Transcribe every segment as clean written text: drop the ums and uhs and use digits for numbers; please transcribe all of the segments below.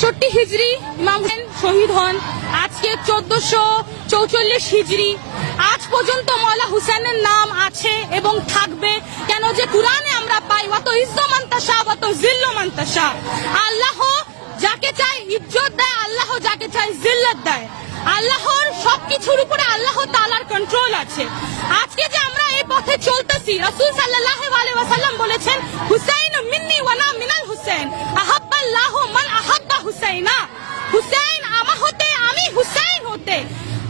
61 হিজরি ইমাম হুসেন শহীদ হন। আজকে 1444 হিজরি। আজ পর্যন্ত মওলা হুসেনের নাম আছে এবং থাকবে। কেন যে কুরআনে আমরা পাই ওয়াতো ইজ্জু মান তাশা ওয়াতো জিল্লু মান তাশা। আল্লাহ যাকে চায় ইজ্জত দেয়, আল্লাহ যাকে চায় জিল্লত দেয়। আল্লাহর সবকিছুর উপরে আল্লাহ তাআলার কন্ট্রোল আছে। আজকে যে আমরা এই পথে চলতেছি, রাসূল সাল্লাল্লাহু আলাইহি ওয়াসাল্লাম বলেছেন হুসাইন মিন্নি ওয়া না মিনাল হুসাইন, আহাব্বাল্লাহু মান আহাব্বা হুসাইনা। হুসাইন আমা হতে আমি হুসাইন হতে,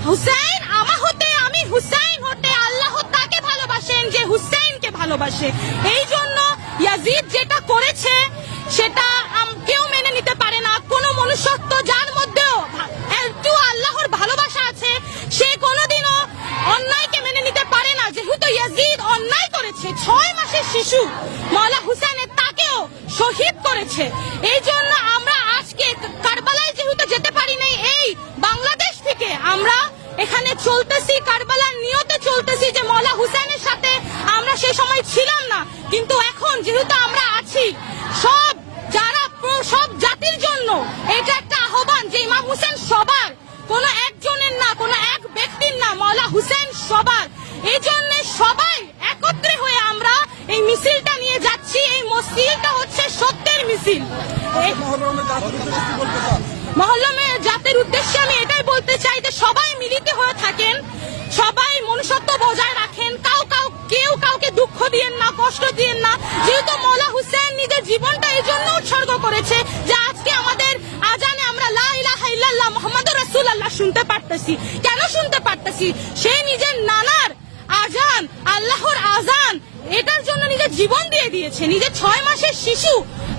হুসাইন আমা হতে আমি হুসাইন হতে। আল্লাহ তাকে ভালোবাসেন যে হুসাইনকে ভালোবাসে। এই জন্য ইয়াজিদ যেটা করেছে সেটা কেউ মেনে নিতে পারে না। কোন মনুষ্যত্ব যার মধ্যেও একটু আল্লাহর ভালোবাসা আছে সে কোনোদিনও অন্যায়কে মেনে নিতে পারে না। যেহেতু ইয়াজিদ অন্যায় করেছে, 6 মাসের শিশু মওলা হুসেনের তাকেও শহীদ করেছে। এই জন্য আমরা আজকে কারবালায় যেহেতু যেতে পারি নাই, এই বাংলাদেশ থেকে আমরা এখানে চলতেছি, কারবালার নিয়তে চলতেছি যে মওলা হুসেনের সাথে আমরা সেই সময় ছিলাম না, কিন্তু এখন যেহেতু আমরা আছি, সব জাতির জন্য এটা একটা আহ্বান যে ইমাম হুসেন সবার, কোন একজনের না, কোন এক ব্যক্তির না, মওলা হুসেন সবার। এই জন্য সবাই একত্রে হয়ে আমরা এই মিছিলটা নিয়ে যাচ্ছি। এই মিছিলটা হচ্ছে সত্যের মিছিল। মহল্লমে জাতির উদ্দেশ্যে আমি এটাই বলতে চাই যে সবাই মিলিত হয়ে থাকেন, সবাই মনুষ্যত্ব বজায় রাখেন, কেউ কাউকে দুঃখ দিয়েন না, কষ্ট দিয়েন না। যেহেতু মওলা হুসেন নিজের জীবনটা এই জন্য উৎসর্গ করেছে যে আজকে আমাদের আজানে আমরা লা ইলাহা ইল্লাল্লাহ মুহাম্মাদুর রাসূলুল্লাহ শুনতে পারতেছি। কেন শুনতে পারতেছি? সে নিজের নানার আজান, আল্লাহর আজান, এটার জন্য নিজের জীবন দিয়ে দিয়েছে। নিজের 6 মাসের শিশু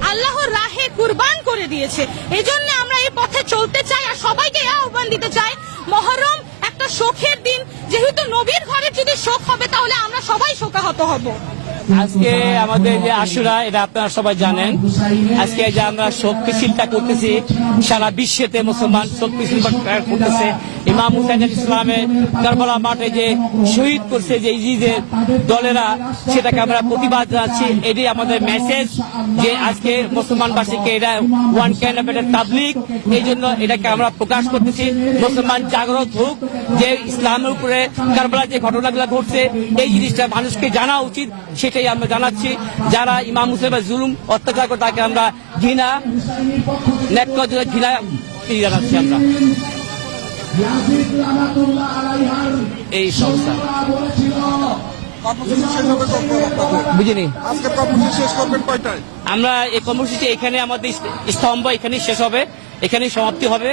আল্লাহর রাহে কুরবান করে দিয়েছে। এই জন্য আমরা এই পথে চলতে চাই আর সবাইকে আহ্বান দিতে চাই। মুহররম একটা শোকের দিন, যেহেতু নবীর ঘরে যদি শোক হবে তাহলে আমরা সবাই শোকাহত হব। আজকে আমাদের যে আশুরা, এটা আপনারা সবাই জানেন। আজকে যে আমরা শোক মিছিলটা করতেছি, সারা বিশ্বেতে মুসলমান শোক মিছিল করতেছে। ইমাম হুসাইন ইসলামের কারবালা মাঠে যে শহীদ করছে যে ইজিদের দলেরা, সেটাকে আমরা প্রতিবাদ জানাচ্ছি। এটাই আমাদের মেসেজ যে আজকে মুসলমানবাসীকে এটা ওয়ান কাইন্ড অফ একটা তাবলীগ। এই জন্য এটাকে আমরা প্রকাশ করতেছি, মুসলমান জাগ্রত হোক যে ইসলামের উপরে কারবালার যে ঘটনাগুলো ঘটছে এই জিনিসটা মানুষকে জানা উচিত, সেটাই আমরা জানাচ্ছি। যারা ইমাম হুসেনের জুলুম অত্যাচার করে তাকে আমরা ঘৃণা জানাচ্ছি। আমরা এই সংস্থা বুঝিনি আমরা এই কর্মসূচি এখানে আমাদের স্তম্ভ এখানেই শেষ হবে, এখানেই সমাপ্তি হবে।